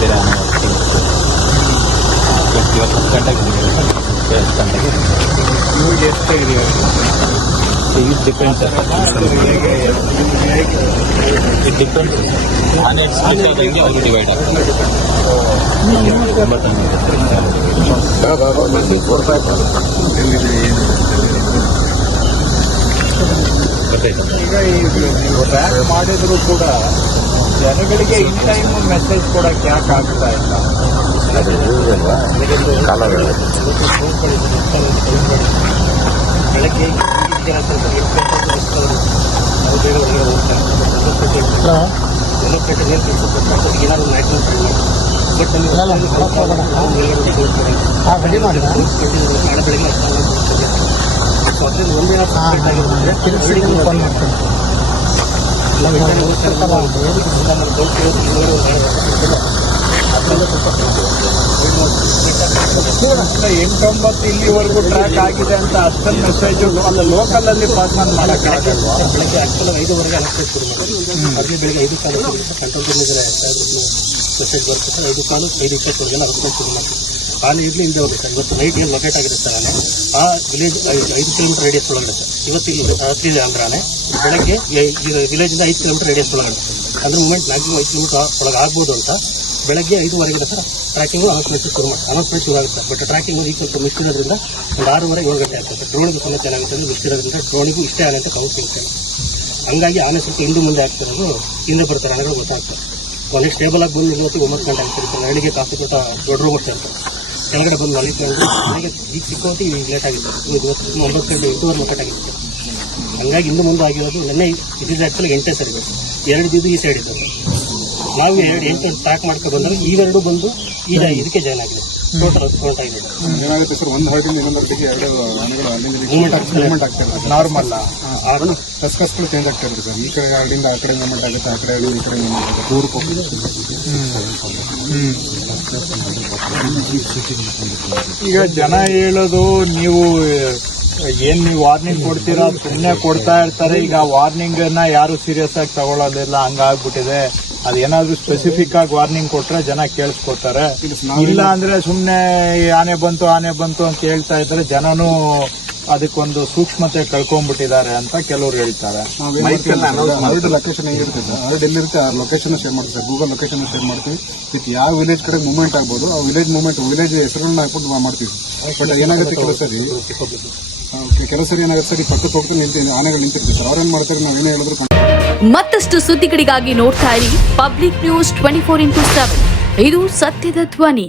ಬೇರೆ ಆನೆ ಇವತ್ತು 10 ಗಂಟೆಗೆ ಬಂದಿದೆ, 10 ಗಂಟೆಗೆ ಇವಾಗ ಎಷ್ಟಾಗಿದೆ? ಇಟ್ ಡಿಪೆಂಡ್ಸ್ ಇಟ್ ಡಿಪೆಂಡ್ಸ್ ಆನೆ ಸ್ಪ್ಲಿಟ್ ಆದಂಗೆ ಅಲ್ಲಿ ಡಿವೈಡ್ ಆಗ್ತದೆ. 9 ಈಗ ನೀವು ಟ್ರ್ಯಾಕ್ ಮಾಡಿದ್ರು ಕೂಡ ಜನಗಳಿಗೆ ಇನ್ ಟೈಮ್ ಮೆಸೇಜ್ ಕೊಡಕ್ಕೆ ಯಾಕೆ ಆಗ್ತಾ ಇಲ್ಲ? ಬೆಳಗ್ಗೆ ಏನಾದ್ರು ಮ್ಯಾಕ್ಸಿಮಮ್ ಬಟ್ ನಾಳೆ ಬೆಳಗ್ಗೆ ಸೊ ಅದರಿಂದ ಒಂದಿನ ಫೋನ್ ಮಾಡ್ತೀನಿ. ಎಂಟೊಂಬತ್ತು ಇಲ್ಲಿವರೆಗೂ ಟ್ರ್ಯಾಕ್ ಆಗಿದೆ ಅಂತ ಅಷ್ಟೊಂದು ಮೆಸೇಜ್ ಅಲ್ಲ ಲೋಕಲ್ ಅಲ್ಲಿ ಪಾಸ್ ಆನ್ ಮಾಡೋಕ್ಕಾಗಲ್ವಾ? ಬೆಳಗ್ಗೆ ಆಕ್ಚುಲಿ 5:15 ಅನೌನ್ಸ್ಮೆಂಟ್ ಶುರು ಮಾಡಿ ಅದೇ ಬೆಳಗ್ಗೆ 5 ಕಾಲು ಕಂಟ್ರೋಲ್ ಮೆಸೇಜ್ ಬರುತ್ತೆ ಸರ್. 5 ಕಾಲು 5:20 ಅನೌನ್ಸ್ಮೆಂಟ್ ಶುರು ಮಾಡ್ತೀವಿ. ಆನೆ ಇರಲಿ ಇಲ್ಲದೆ ಹೋಗಿ ಸರ್. ಇವತ್ತು ನೈಟ್ ಏನು ಲೊಕೇಟ್ ಆಗಿದೆ ಸರ್ ಆನೆ ಆ ವಿಲೇಜ್ 5 ಕಿಲೋಮೀಟರ್ ರೇಡಿಯಸ್ ಒಳಗಡೆ ಸರ್. ಇವತ್ತು ಇಲ್ಲಿ ರಾತ್ರಿ ಇದೆ ಅಂದ್ರೆ ಆನೆ ಬೆಳಗ್ಗೆ ವಿಲೇಜಿಂದ 5 ಕಿಲೋಮೀಟರ್ ರೇಡಿಯಸ್ ಒಳಗಡೆ ಅಂದ್ರೆ ಮೂಮೆಂಟ್ ಮ್ಯಾಕ್ಸಿಮಮ್ 5 ಕಿಲೋಮೀಟರ್ ಒಳಗೆ ಆಗ್ಬೋದು ಅಂತ ಬೆಳಗ್ಗೆ 5:15 ಸರ್ ಟ್ರ್ಯಾಕಿಂಗು ಅನೌನ್ಸ್ಮೆಂಟ್ ಶುರು ಆಗುತ್ತೆ. ಬಟ್ ಟ್ರ್ಯಾಕಿಂಗ್ ಈಗ ಸ್ವಲ್ಪ ಮಿಸ್ ಇರೋದ್ರಿಂದ ಒಂದು 6:30 7 ಗಂಟೆ ಆಗ್ತದೆ. ಡ್ರೋಣಿಗೂ ತುಂಬ ಚೆನ್ನಾಗುತ್ತೆ ಅಂದ್ರೆ ಮಿಸ್ ಇರೋದ್ರಿಂದ ಡ್ರೋಣಿಗೂ ಇಷ್ಟೇ ಆನೆ ಅಂತ ಕೌಂಟ್ ಸಿಗ್ತದೆ. ಹಂಗಾಗಿ ಆನೆ ಸ್ವಲ್ಪ ಹಿಂದೆ ಮುಂದೆ ಆಗ್ತಿರೋದು ಹಿಂದೆ ಬರ್ತಾರೆ ಆನೆಗಳು ಗೊತ್ತಾಗ್ತದೆ. ಒಂದೇ ಸ್ಟೇಬಲ್ ಆಗಿ ಬಂದು 9 ಗಂಟೆ ಆಗ್ತಿರ್ತಾರೆ. ನಳಿಗೆ ಕಾಫಿ ತೋಟ ದೊಡ್ಡ ರೋಡ್ ಇರ್ತಾರೆ ಕೆಳಗಡೆ ಬಂದು ಮಲಿಕೊಂಡು ನನಗೆ ಈಗ ಸಿಕ್ಕೋತಿ ಈಗ ಲೇಟ್ ಆಗಿತ್ತು. ಇವತ್ತು 9 ಗಂಟೆ 8:15 ಲೊಕೇಟ್ ಆಗಿತ್ತು. ಹಂಗಾಗಿ ಹಿಂದೆ ಮುಂದೆ ಆಗಿರೋದು ನೆನ್ನೆ ಇದು ಆ್ಯಕ್ಚುಲಿ 8 ಸರ್ ಇದೆ 2 ದಿದ್ದು ಈ ಸೈಡ್ ಇತ್ತು. ನಾವು 8 ಟ್ರ್ಯಾಕ್ ಮಾಡ್ಕೊಂಡು ಬಂದಾಗ ಇವೆರಡು ಬಂದು ಈಗ ಇದಕ್ಕೆ ಜಾಯ್ನ್ ಆಗಿದೆ. ಟೋಟಲ್ ಕೌಂಟ್ ಆಗಿದೆ. ಏನಾಗುತ್ತೆ ಸರ್, ಒಂದು ಹರಡಿಂದ ಇನ್ನೊಂದು ಹರಡಿಗೆ 2 ಆನೆಗಳು ಮೂವ್ಮೆಂಟ್ ಆಗ್ತಾ ಇರುತ್ತೆ. ನಾರ್ಮಲ್ ಕಸ್ಗಳು ಚೇಂಜ್ ಆಗ್ತಾ ಇರುತ್ತೆ ಸರ್. ಈ ಕಡೆ ಹರಡಿಂದ ಆ ಕಡೆ ಮೂವ್ಮೆಂಟ್ ಆಗುತ್ತೆ, ಆ ಕಡೆ ಹರಡಿ ಈ ಕಡೆ ಮೂವ್ಮೆಂಟ್ ಆಗುತ್ತೆ. ದೂರಕ್ಕೆ ಈಗ ಜನ ಹೇಳೋದು ನೀವು ವಾರ್ನಿಂಗ್ ಕೊಡ್ತೀರಾ, ಸುಮ್ಮನೆ ಕೊಡ್ತಾ ಇರ್ತಾರೆ. ಈಗ ವಾರ್ನಿಂಗ್ ನ ಯಾರು ಸೀರಿಯಸ್ ಆಗಿ ತಗೊಳ್ಳೋದಿಲ್ಲ, ಹಂಗಾಗ್ಬಿಟ್ಟಿದೆ. ಅದೇನಾದ್ರೂ ಸ್ಪೆಸಿಫಿಕ್ ಆಗಿ ವಾರ್ನಿಂಗ್ ಕೊಟ್ರೆ ಜನ ಕೇಳಿಸ್ಕೊತಾರೆ. ಇಲ್ಲ ಅಂದ್ರೆ ಸುಮ್ಮನೆ ಆನೆ ಬಂತು ಅಂತ ಹೇಳ್ತಾ ಇದ್ರೆ ಜನನು ಅದಕ್ಕೊಂದು ಸೂಕ್ಷ್ಮತೆ ಕಳ್ಕೊಂಡ್ಬಿಟ್ಟಿದ್ದಾರೆ ಅಂತ ಕೆಲವರು ಹೇಳ್ತಾರೆ. ಹರಡ್ ಲೊಕೇಶನ್ ಹೇಗಿರುತ್ತೆ ಸರ್, ಹರಡ್ ಎಲ್ಲಿರುತ್ತೆ ಆ ಲೊಕೇಶನ್ ಶೇರ್ ಮಾಡ್ತೀವಿ ಸರ್. ಗೂಗಲ್ ಲೊಕೇಶನ್ ಶೇರ್ ಮಾಡ್ತೀವಿ. ಇದಕ್ಕೆ ಯಾವ ವಿಲೇಜ್ ಕಡೆ ಮೂವ್ಮೆಂಟ್ ಆಗ್ಬೋದು ಆ ವಿಲೇಜ್ ಹೆಸರುಗಳನ್ನ ಹಾಕ್ಬಿಟ್ಟು ಮಾಡ್ತೀವಿ. ಬಟ್ ಏನಾಗುತ್ತೆ ಕೆಲವು ಸರಿ ಏನಾಗುತ್ತೆ ಸರ್, ಈ ಪಕ್ಕಕ್ಕೆ ಹೋಗ್ತಾ ಆನೆಗಳು ನಿಂತಿರ್ತೀವಿ ಸರ್. ಅವ್ರೇನ್ ಮಾಡ್ತಾರೆ, ನಾವೇನೇ ಹೇಳಿದ್ರು. ಮತ್ತಷ್ಟು ಸುದ್ದಿಗಳಿಗಾಗಿ ನೋಡ್ತಾ ಇರಿ ಪಬ್ಲಿಕ್ ನ್ಯೂಸ್ 24x7. ಇದು ಸತ್ಯದ ಧ್ವನಿ.